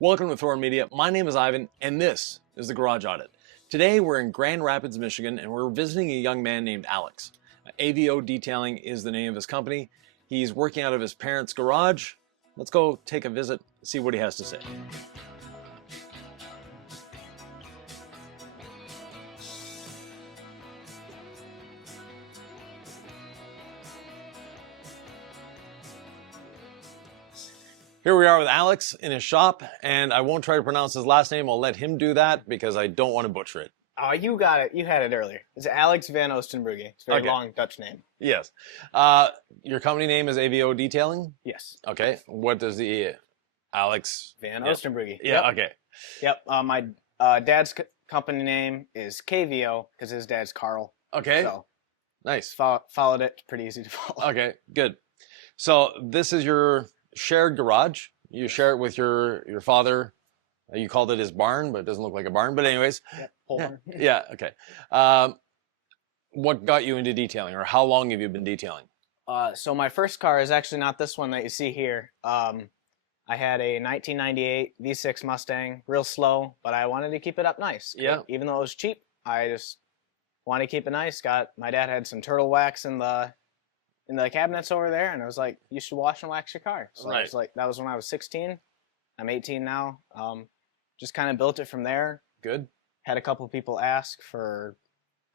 Welcome to Thorn Media. My name is Ivan, and this is the Garage Audit. Today we're in Grand Rapids, Michigan, and we're visiting a young man named Alex. AVO Detailing is the name of his company. He's working out of his parents' garage. Let's go take a visit, see what he has to say. Here we are with Alex in his shop, and I won't try to pronounce his last name. I'll let him do that because I don't want to butcher it. Oh, you got it. You had it earlier. It's Alex Van Oostenbrugge. It's a very Okay. long Dutch name. Yes. Your company name is AVO Detailing? Yes. Okay. What does the Alex? Van Yep. Oostenbrugge. Yeah, Yep. okay. Yep. My dad's company name is KVO because his dad's Carl. Okay. So Nice. followed it. It's pretty easy to follow. Okay, good. So this is your shared garage. You share it with your father. You called it his barn, but it doesn't look like a barn. But anyways, Yep. Pole barn. yeah, okay. What got you into detailing, or how long have you been detailing? So my first car is actually not this one that you see here. I had a 1998 V6 Mustang, real slow, but I wanted to keep it up nice. Yeah. Even though it was cheap, I just wanted to keep it nice. My dad had some turtle wax in the cabinets over there, and I was like, you should wash and wax your car. So Right. I was like, that was when I was 16. I'm 18 now. Just kind of built it from there. Good. Had a couple people ask for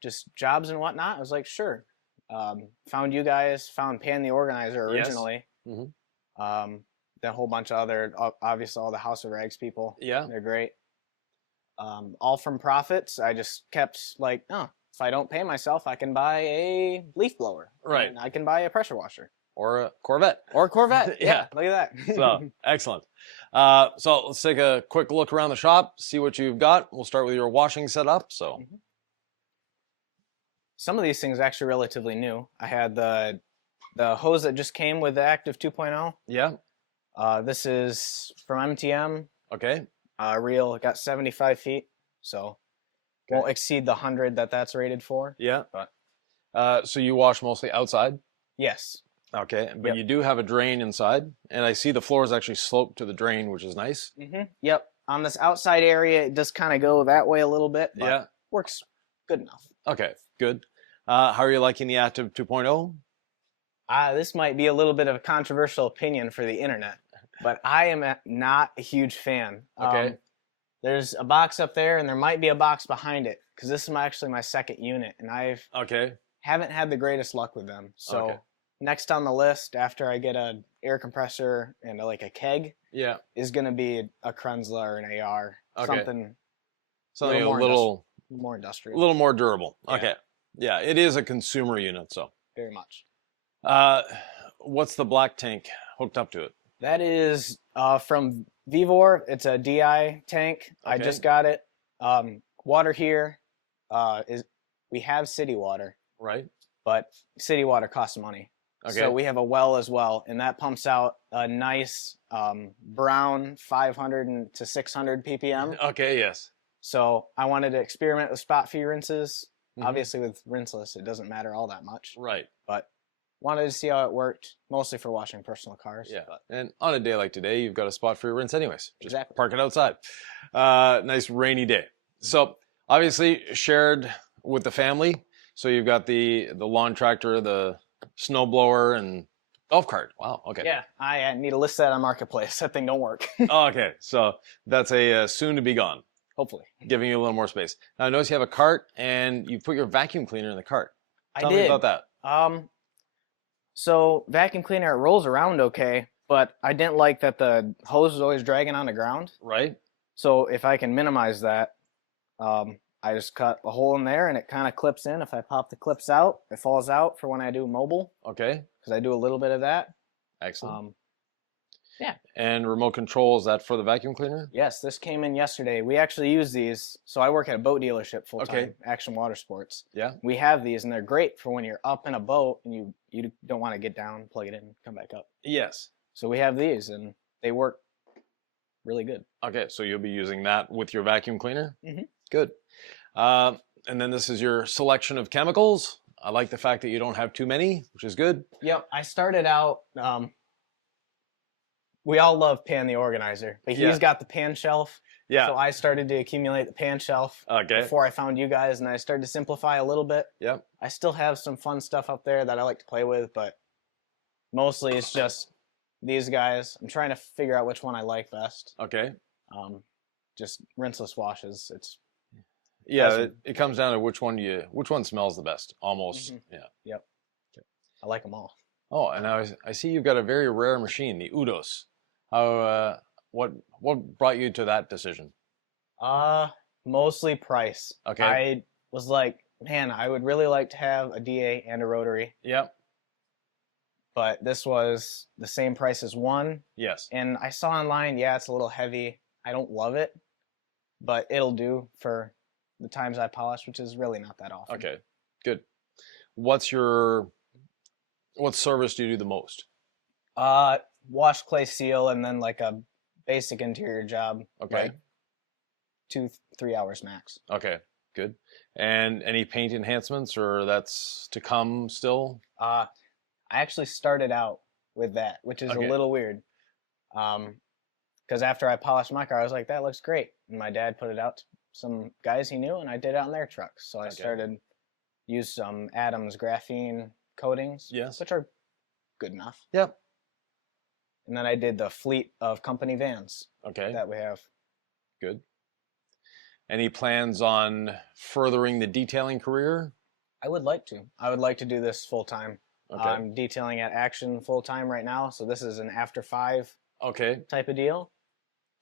just jobs and whatnot. I was like, sure. Found you guys, found Pan the Organizer Yes. originally. Mhm. Then a whole bunch of other, obviously all the House of Rags people. Yeah. They're great. All from profits. I just kept like, oh, if I don't pay myself, I can buy a leaf blower. Right. And I can buy a pressure washer. Or a Corvette. Or a Corvette. Yeah. Yeah, look at that. So excellent. So let's take a quick look around the shop, see what you've got. We'll start with your washing setup. So Some of these things are actually relatively new. I had the hose that just came with the Active 2.0. yeah. This is from MTM. Okay. Reel, it got 75 feet, so Okay. won't exceed the 100 that's rated for. Yeah. But So you wash mostly outside. yes. Okay, but Yep. you do have a drain inside, and I see the floor is actually sloped to the drain, which is nice. Yep. On this outside area, it does kind of go that way a little bit, but Yeah. works good enough. Okay, good. How are you liking the Active 2.0? This might be a little bit of a controversial opinion for the internet, but I am not a huge fan. Okay. There's a box up there, and there might be a box behind it, because this is actually my second unit, and I Okay. haven't had the greatest luck with them. So Okay. next on the list, after I get an air compressor and like a keg, Yeah. is going to be a Krenzler or an AR, Okay. something Something a more little industrial. more durable. Yeah. Okay. Yeah, it is a consumer unit, so. Very much. What's the black tank hooked up to it? That is from Vivor. It's a DI tank. I Okay. just got it. Water here we have city water, Right. but city water costs money. Okay. So we have a well as well, and that pumps out a nice brown 500 to 600 ppm. Okay. Yes. So I wanted to experiment with spot fee rinses. Mhm. Obviously, with rinseless, it doesn't matter all that much. Right. But wanted to see how it worked, mostly for washing personal cars. Yeah. But And on a day like today, you've got a spot for your rinse, anyways. Just Exactly. park it outside. Nice rainy day. So obviously shared with the family. So you've got the lawn tractor, the snow blower, and golf cart. Wow. Okay. yeah, I need to list that on Marketplace. That thing don't work. Oh, okay. So that's a soon to be gone, Hopefully. giving you a little more space. Now I notice you have a cart and you put your vacuum cleaner in the cart. Tell I me did. about that. So vacuum cleaner, it rolls around okay, but I didn't like that the hose was always dragging on the ground. Right. So if I can minimize that, I just cut a hole in there and it kind of clips in. If I pop the clips out, it falls out for when I do mobile, Okay. because I do a little bit of that. Excellent. Yeah. And remote control, is that for the vacuum cleaner? Yes, this came in yesterday. We actually use these. So I work at a boat dealership full time, Okay. Action Water Sports. Yeah. We have these, and they're great for when you're up in a boat and you don't want to get down, plug it in, come back up. Yes. So we have these, and they work really good. Okay, so you'll be using that with your vacuum cleaner? Mhm. Good. And then this is your selection of chemicals. I like the fact that you don't have too many, which is good. Yep, I started out we all love Pan the organizer, but Yeah. he's got the pan shelf. Yeah. So I started to accumulate the pan shelf Okay. before I found you guys, and I started to simplify a little bit. Yep. I still have some fun stuff up there that I like to play with, but mostly it's just these guys. I'm trying to figure out which one I like best. Okay. Just rinseless washes. It's Yeah, it comes down to which one smells the best, almost. Yeah. Yep. I like them all. Oh, and I see you've got a very rare machine, the Udos. How what brought you to that decision? Mostly price. Okay. I was like, man, I would really like to have a DA and a rotary, Yep. but this was the same price as one. Yes. And I saw online, yeah, it's a little heavy. I don't love it, but it'll do for the times I polish, which is really not that often. Okay. Good. What service do you do the most? Wash, clay, seal, and then like a basic interior job. Okay. Like 2-3 hours max. Okay. Good. And any paint enhancements, or that's to come still? I actually started out with that, which is Okay. a little weird. Because after I polished my car, I was like, that looks great. And my dad put it out to some guys he knew, and I did it on their trucks. So I started use some Adams graphene coatings, Yes. which are good enough. Yep. And then I did the fleet of company vans Okay. that we have. Good. Any plans on furthering the detailing career? I would like to. I would like to do this full time. Okay. I'm detailing at Action full time right now, so this is an after 5 Okay. type of deal.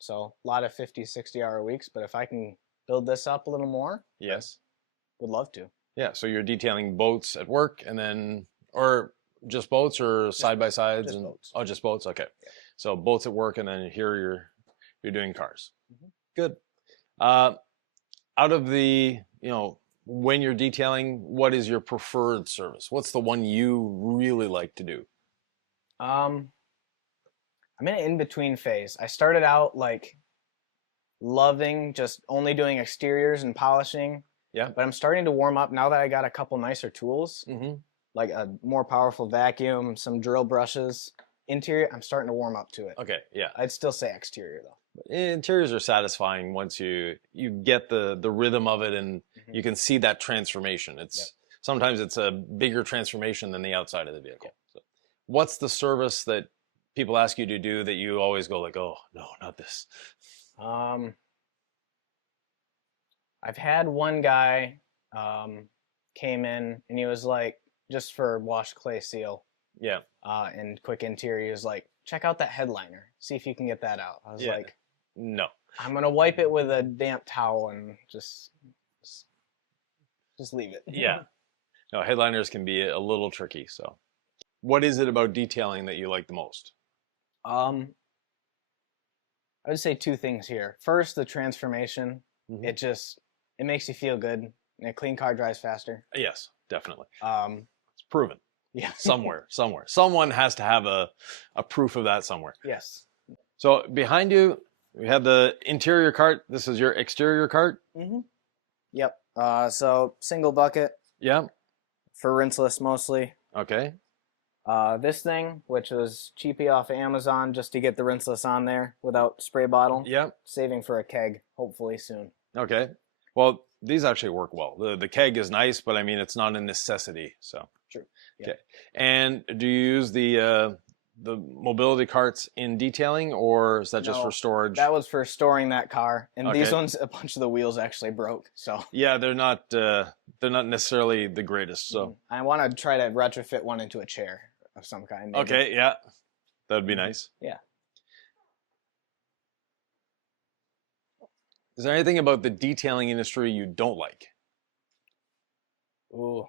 So a lot of 50, 60-hour weeks, but if I can build this up a little more, Yes. would love to. Yeah. So you're detailing boats at work, and then, or just boats, or side by sides, just and boats. oh, just boats. Okay. Yeah. So boats at work, and then here you're doing cars. Mhm. Good. Out of the, when you're detailing, what is your preferred service? What's the one you really like to do? I'm in an in-between phase. I started out like loving just only doing exteriors and polishing. Yeah. But I'm starting to warm up now that I got a couple nicer tools, Mm-hmm. like a more powerful vacuum, some drill brushes. Interior, I'm starting to warm up to it. Okay. Yeah. I'd still say exterior though. Interiors are satisfying once you get the rhythm of it, and Mhm. you can see that transformation. Sometimes it's a bigger transformation than the outside of the vehicle. So, what's the service that people ask you to do that you always go like, oh no, not this? I've had one guy came in and he was like, just for wash, clay, seal, Yeah. and quick interior, he was like, check out that headliner, see if you can get that out. I was Yeah. like, No. I'm gonna wipe it with a damp towel and just leave it. Yeah. No, headliners can be a little tricky. So, what is it about detailing that you like the most? I would say 2 things here. First, the transformation. Mhm. It makes you feel good. And a clean car drives faster. Yes, definitely. Um, It's proven yeah. somewhere. Someone has to have a proof of that somewhere. Yes. So behind you, we have the interior cart. This is your exterior cart. Mm-hmm. Yep. So single bucket Yeah. for rinseless mostly. Okay. This thing, which was cheapy off of Amazon, just to get the rinseless on there without spray bottle. Yeah. Saving for a keg, hopefully soon. Okay. Well, these actually work well. The keg is nice, but I mean, it's not a necessity. So. True. Yeah. Okay. And do you use the mobility carts in detailing, or is that just No, for storage? That was for storing that car, and these Okay. ones, a bunch of the wheels actually broke. So Yeah, they're not necessarily the greatest. So. I want to try to retrofit one into a chair of some kind. Maybe. Okay. Yeah. That'd be nice. Yeah. Is there anything about the detailing industry you don't like? Ooh.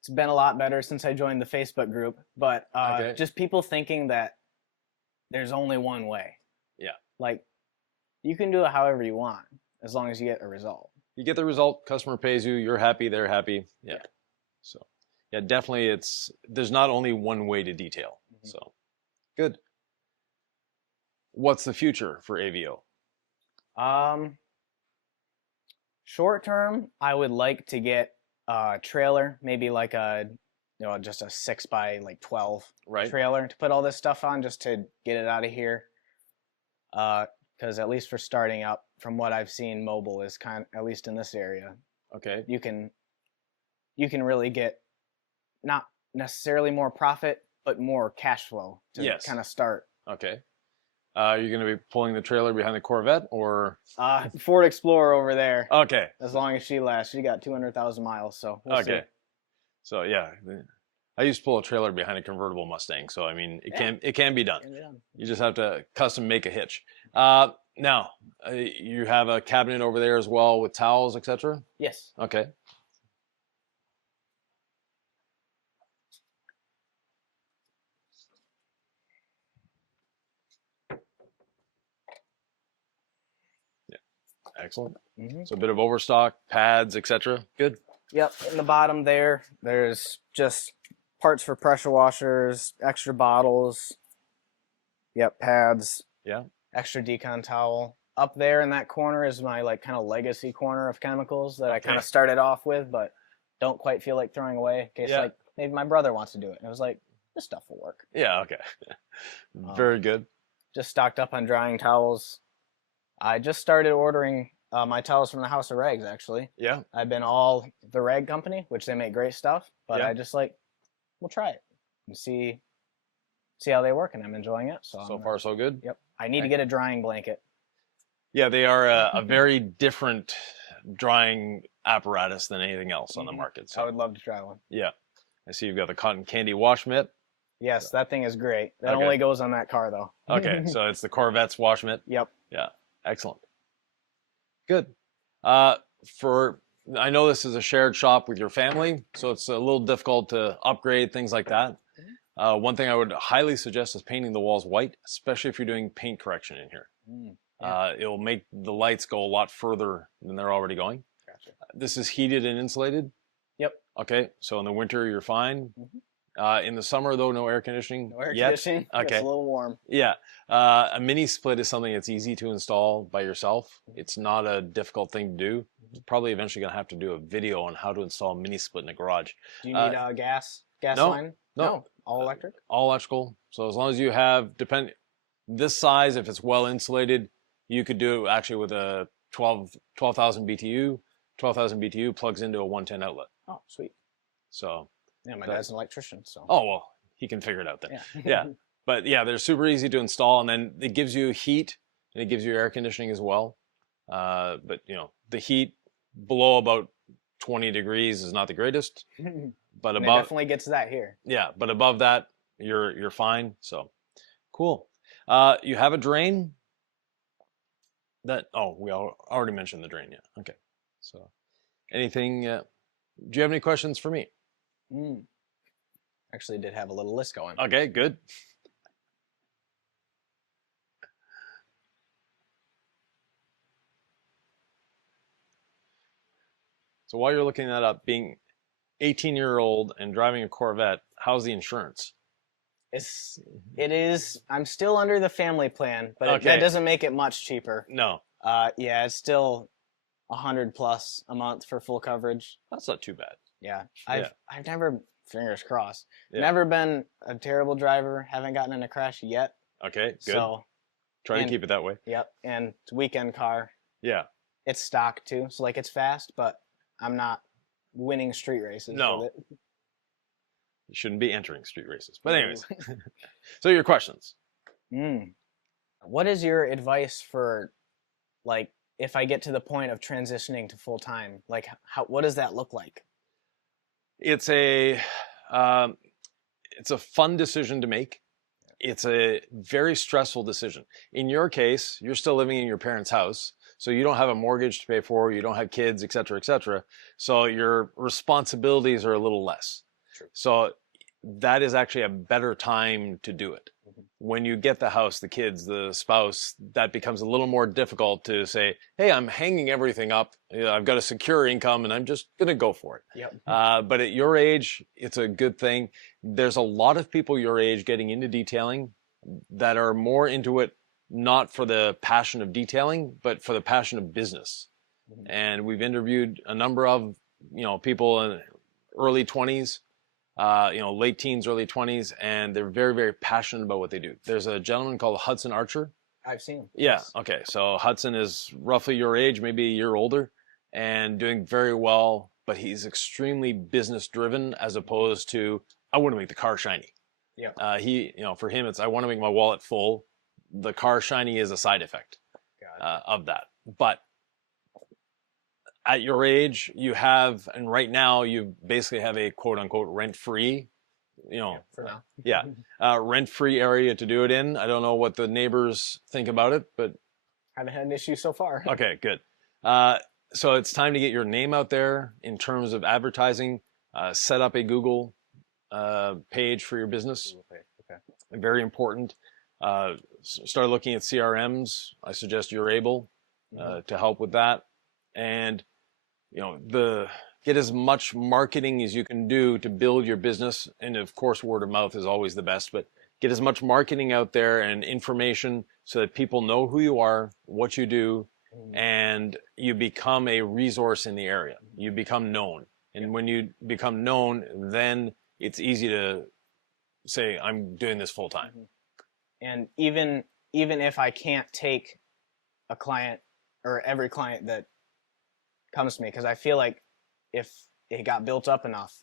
It's been a lot better since I joined the Facebook group, but Okay. just people thinking that there's only one way. Yeah. Like, you can do it however you want, as long as you get a result. You get the result, customer pays you, you're happy, they're happy. Yeah. Yeah. So, yeah, definitely there's not only one way to detail. Mhm. So, good. What's the future for AVO? Short term, I would like to get a trailer, maybe like a just a 6 by like 12 Right. trailer to put all this stuff on, just to get it out of here. Because at least for starting up, from what I've seen, mobile is at least in this area, Okay. you can really get not necessarily more profit, but more cash flow to Yes. kind of start. Okay. You're going to be pulling the trailer behind the Corvette, or? Ford Explorer over there. Okay. As long as she lasts, she got 200,000 miles, so we'll see. So yeah, I used to pull a trailer behind a convertible Mustang, so I mean it can be done. You just have to custom make a hitch. Now you have a cabinet over there as well with towels, etc. Yes. Okay. Excellent. So a bit of overstock, pads, etc. Good. Yep. In the bottom there's just parts for pressure washers, extra bottles. Yep, pads. Yeah. Extra decon towel. Up there in that corner is my like kind of legacy corner of chemicals that I kind of started off with, but don't quite feel like throwing away in case like maybe my brother wants to do it. And it was like, this stuff will work. Yeah. Okay. Very good. Just stocked up on drying towels. I just started ordering my towels from the House of Rags, actually. Yeah. I've been all the rag company, which they make great stuff, but I just we'll try it and see how they work, and I'm enjoying it. So far, so good. Yep. I need to get a drying blanket. Yeah, they are a very different drying apparatus than anything else on the market. So I would love to try one. Yeah. I see you've got the cotton candy wash mitt. Yes, that thing is great. That only goes on that car, though. Okay, so it's the Corvette's wash mitt. Yep. Yeah, excellent. Good. I know this is a shared shop with your family, so it's a little difficult to upgrade, things like that. One thing I would highly suggest is painting the walls white, especially if you're doing paint correction in here. It'll make the lights go a lot further than they're already going. Gotcha. This is heated and insulated? Yep. Okay, so in the winter you're fine. In the summer though, no air conditioning. No air conditioning. Okay. It's a little warm. Yeah. A mini split is something that's easy to install by yourself. It's not a difficult thing to do. Probably eventually going to have to do a video on how to install a mini split in a garage. Do you need a gas no, line? No. All electric? All electrical. So as long as you have, this size, if it's well insulated, you could do it actually with a 12,000 BTU. 12,000 BTU plugs into a 110 outlet. Oh, sweet. So. Yeah, my dad's an electrician, so. Oh, well, he can figure it out then. Yeah. Yeah. But yeah, they're super easy to install, and then it gives you heat and it gives you air conditioning as well. But the heat below about 20 degrees is not the greatest. But above, it definitely gets that here. Yeah, but above that, you're fine. So cool. You have a drain. We already mentioned the drain. Yeah. Okay. So anything? Do you have any questions for me? Actually did have a little list going. Okay, good. So while you're looking that up, being 18-year-old and driving a Corvette, how's the insurance? It is. I'm still under the family plan, but that doesn't make it much cheaper. No. Yeah, it's still $100+ a month for full coverage. That's not too bad. Yeah. I've never, fingers crossed, never been a terrible driver. Haven't gotten in a crash yet. Okay, good. So try to keep it that way. Yep. And it's a weekend car. Yeah. It's stock too, so it's fast, but I'm not winning street races with it. You shouldn't be entering street races. But anyways, so your questions. What is your advice for, if I get to the point of transitioning to full time? What does that look like? It's a fun decision to make. It's a very stressful decision. In your case, you're still living in your parents' house, so you don't have a mortgage to pay for, you don't have kids, et cetera, et cetera. So your responsibilities are a little less. True. So that is actually a better time to do it. When you get the house, the kids, the spouse, that becomes a little more difficult to say, hey, I'm hanging everything up. I've got a secure income and I'm just going to go for it. Yep. But at your age, it's a good thing. There's a lot of people your age getting into detailing that are more into it, not for the passion of detailing, but for the passion of business. And we've interviewed a number of, people in early 20s late teens, early 20s, and they're very, very passionate about what they do. There's a gentleman called Hudson Archer. I've seen him. Yeah. Yes. Okay. So Hudson is roughly your age, maybe a year older, and doing very well. But he's extremely business driven, as opposed to I want to make the car shiny. Yeah. For him, it's I want to make my wallet full. The car shiny is a side effect Got it. of that. But at your age, you have, and right now you basically have a quote unquote rent free. For now. Yeah. Rent-free area to do it in. I don't know what the neighbors think about it, but Haven't had an issue so far. okay, good. So it's time to get your name out there in terms of advertising. Set up a Google page for your business. Okay. Very important. Start looking at CRMs. I suggest you're able to help with that. And, get as much marketing as you can do to build your business. And of course, word of mouth is always the best, but get as much marketing out there and information so that people know who you are, what you do, and you become a resource in the area. You become known. And when you become known, then it's easy to say, I'm doing this full time. And even if I can't take a client or every client that comes to me, because I feel like if it got built up enough,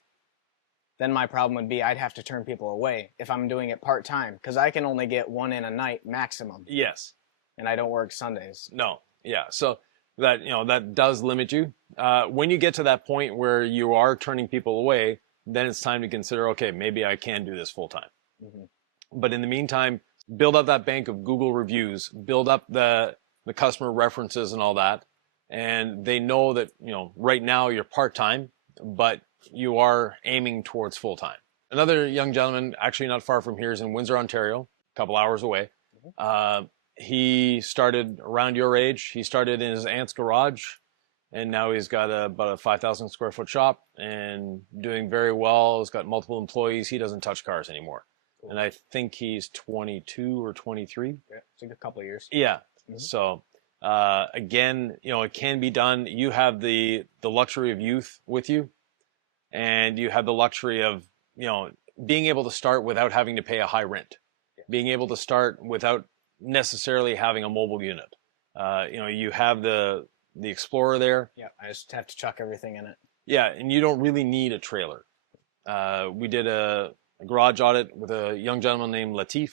then my problem would be I'd have to turn people away if I'm doing it part-time, because I can only get one in a night maximum. Yes. And I don't work Sundays. No. Yeah. So that does limit you. When you get to that point where you are turning people away, then it's time to consider, okay, maybe I can do this full time. But in the meantime, build up that bank of Google reviews, build up the customer references and all that. And they know that, right now you're part-time, but you are aiming towards full-time. Another young gentleman, actually not far from here, is in Windsor, Ontario, a couple hours away. He started around your age. He started in his aunt's garage, and now he's got about a 5,000 square foot shop and doing very well. He's got multiple employees. He doesn't touch cars anymore. Cool. And I think he's 22 or 23. Yeah, it's like a couple of years. Yeah. So... again, it can be done. You have the luxury of youth with you, and you have the luxury of, being able to start without having to pay a high rent, being able to start without necessarily having a mobile unit. You have the Explorer there. Yeah, I just have to chuck everything in it. Yeah, and you don't really need a trailer. We did a garage audit with a young gentleman named Latif.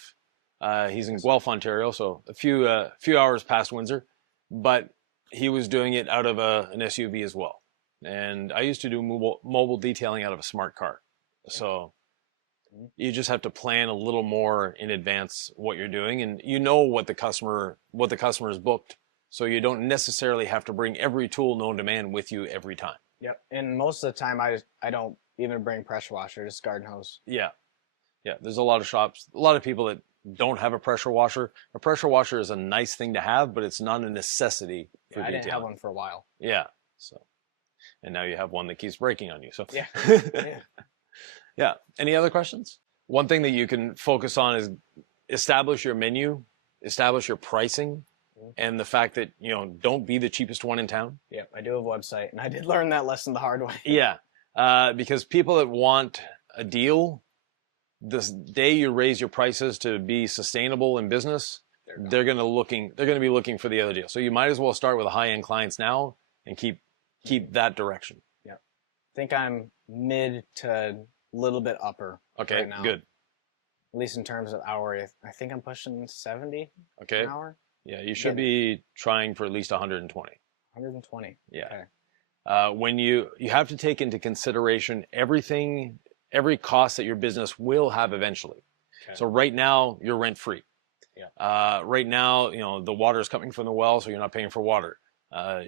He's in Guelph, Ontario, so a few hours past Windsor, but he was doing it out of an SUV as well. And I used to do mobile detailing out of a smart car. So you just have to plan a little more in advance what you're doing, and what the customer is booked, so you don't necessarily have to bring every tool known to man with you every time. Yep, and most of the time I don't even bring pressure washer, just garden hose. Yeah, there's a lot of shops, a lot of people that don't have a pressure washer. A pressure washer is a nice thing to have, but it's not a necessity for detailing. I didn't have one for a while. Yeah. So, and now you have one that keeps breaking on you. So yeah. Yeah. Any other questions? One thing that you can focus on is establish your menu, establish your pricing, and the fact that, don't be the cheapest one in town. Yeah, I do have a website, and I did learn that lesson the hard way. Yeah. Because people that want a deal, this day you raise your prices to be sustainable in business, they're going to be looking for the other deal. So you might as well start with the high-end clients now and keep that direction. Yeah. I think I'm mid to a little bit upper. Okay, right now. Good. At least in terms of hour, I think I'm pushing 70 an hour. Yeah, you should be trying for at least 120. 120. Yeah. Okay. When you have to take into consideration every cost that your business will have eventually. Okay. So right now you're rent free. Yeah. Right now, the water is coming from the well, so you're not paying for water.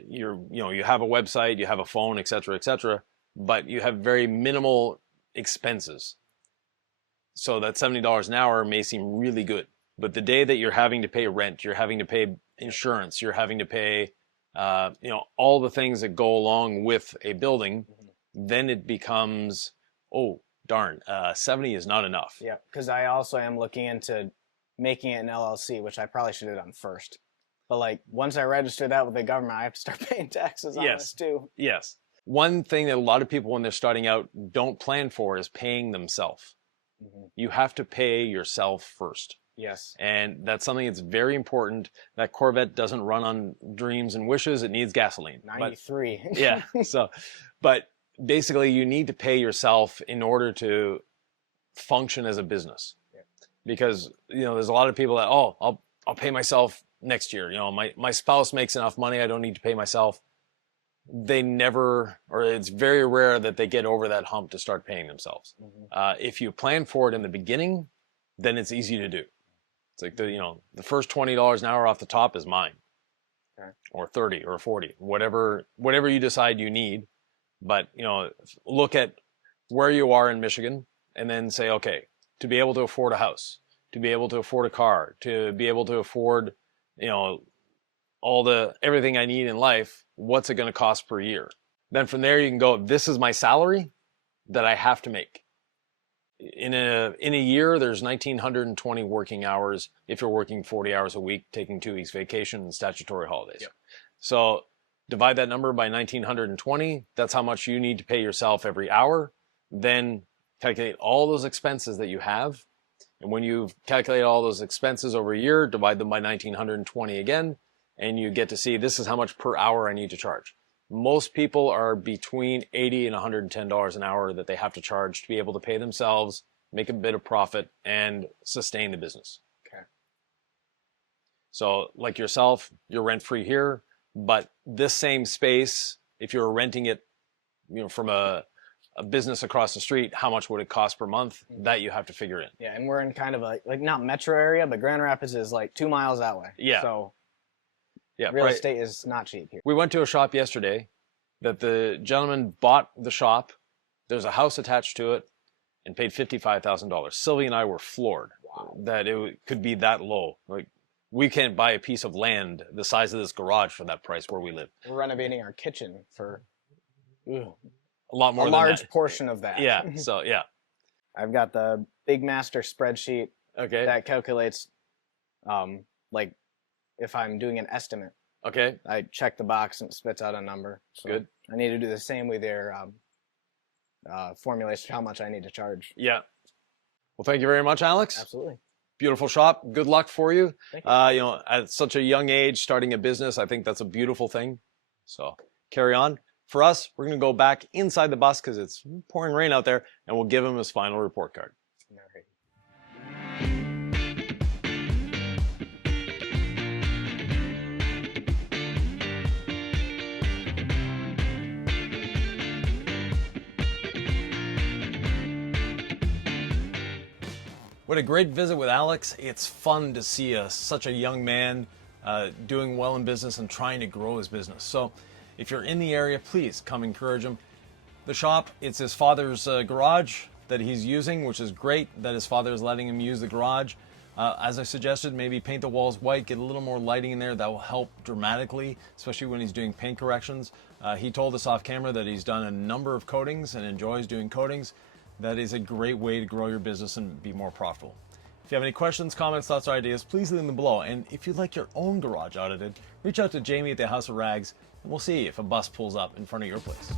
You have a website, you have a phone, et cetera, but you have very minimal expenses. So that $70 an hour may seem really good, but the day that you're having to pay rent, you're having to pay insurance, you're having to pay, all the things that go along with a building, then it becomes, oh, darn, 70 is not enough. Yeah, because I also am looking into making it an LLC, which I probably should have done first. But once I register that with the government, I have to start paying taxes on this too. Yes. One thing that a lot of people when they're starting out don't plan for is paying themselves. You have to pay yourself first. Yes. And that's something that's very important. That Corvette doesn't run on dreams and wishes. It needs gasoline. 93. But, yeah. But basically you need to pay yourself in order to function as a business. Yeah. Because, there's a lot of people that, I'll pay myself next year. My spouse makes enough money. I don't need to pay myself. They never, or it's very rare that they get over that hump to start paying themselves. If you plan for it in the beginning, then it's easy to do. It's like the first $20 an hour off the top is mine, or 30 or 40, whatever you decide you need. But look at where you are in Michigan, and then say, okay, to be able to afford a house, to be able to afford a car, to be able to afford, everything I need in life, what's it going to cost per year? Then from there you can go, this is my salary that I have to make. In a year, there's 1,920 working hours if you're working 40 hours a week, taking 2 weeks vacation and statutory holidays. Yep. So divide that number by 1,920. That's how much you need to pay yourself every hour. Then calculate all those expenses that you have. And when you calculate all those expenses over a year, divide them by 1,920 again, and you get to see this is how much per hour I need to charge. Most people are between $80 and $110 an hour that they have to charge to be able to pay themselves, make a bit of profit, and sustain the business. Okay. So like yourself, you're rent-free here, but this same space, if you're renting it, from a business across the street, how much would it cost per month? That you have to figure in. Yeah, and we're in kind of a, not metro area, but Grand Rapids is like 2 miles that way. Yeah. So yeah, real estate is not cheap here. We went to a shop yesterday that the gentleman bought the shop. There's a house attached to it and paid $55,000. Sylvie and I were floored that it could be that low. Like, we can't buy a piece of land the size of this garage for that price where we live. We're renovating our kitchen for a lot more a than large that. portion of that. Yeah, so yeah. I've got the big master spreadsheet that calculates like if I'm doing an estimate. Okay. I check the box and it spits out a number. So good. I need to do the same with their formulation, how much I need to charge. Yeah. Well, thank you very much, Alex. Absolutely. Beautiful shop. Good luck for you. Thank you. At such a young age, starting a business, I think that's a beautiful thing. So carry on. For us, we're going to go back inside the bus because it's pouring rain out there, and we'll give him his final report card. What a great visit with Alex. It's fun to see such a young man doing well in business and trying to grow his business. So if you're in the area, please come encourage him. The shop, it's his father's garage that he's using, which is great that his father is letting him use the garage. As I suggested, maybe paint the walls white, get a little more lighting in there. That will help dramatically, especially when he's doing paint corrections. He told us off camera that he's done a number of coatings and enjoys doing coatings. That is a great way to grow your business and be more profitable. If you have any questions, comments, thoughts, or ideas, please leave them below. And if you'd like your own garage audited, reach out to Jamie at the House of Rags, and we'll see if a bus pulls up in front of your place.